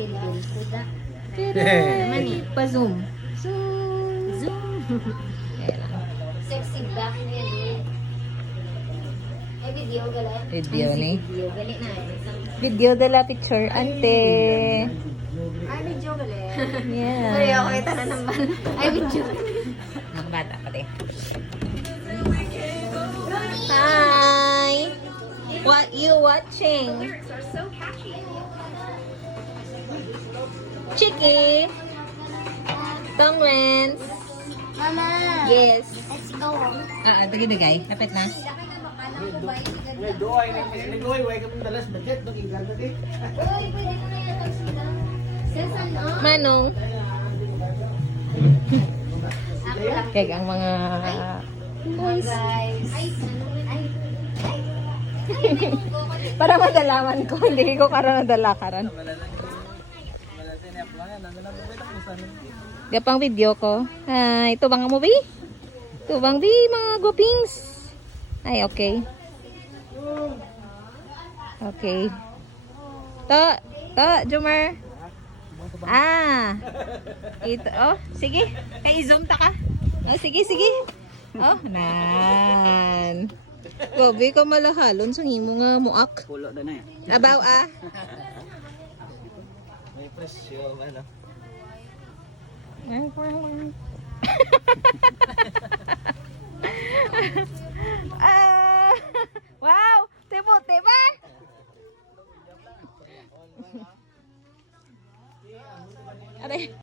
Bilbil. Kuda. Mani, pa-zoom. Zoom. Kaya lang. Sexy back na yan eh. Ay, video gala. Video ni. Video. Gali na. Video dala picture, ante. Ay, video gali. Yeah. Ay, ako ito na naman. Ay, video. Magbata pati. Hi! What you watching? Chiki! Tongwens! Mama. Yes. Let's go. Dagay. Lapit na. Nagduay, way ka mong dalas budget, mag-igal na din. Uy, pwede mo na yan sila. Sesan, oh. Manong. Ako lang. Kaya ang mga... Guys. Ay, ay. Para madalaman ko, hindi ko karon nadala karon. Gapang video ko. Ay, ito bang mo bi? Ito bang bi mga gupings? Ay, okay. Okay. Jumar. Ito, oh, sige. Kay zoom ta ka. Oh, sige. Oh, nan. Gobi ka malahalon sa himo nga muak. Pulo na na yan. Abaw May presyo, ano. ah.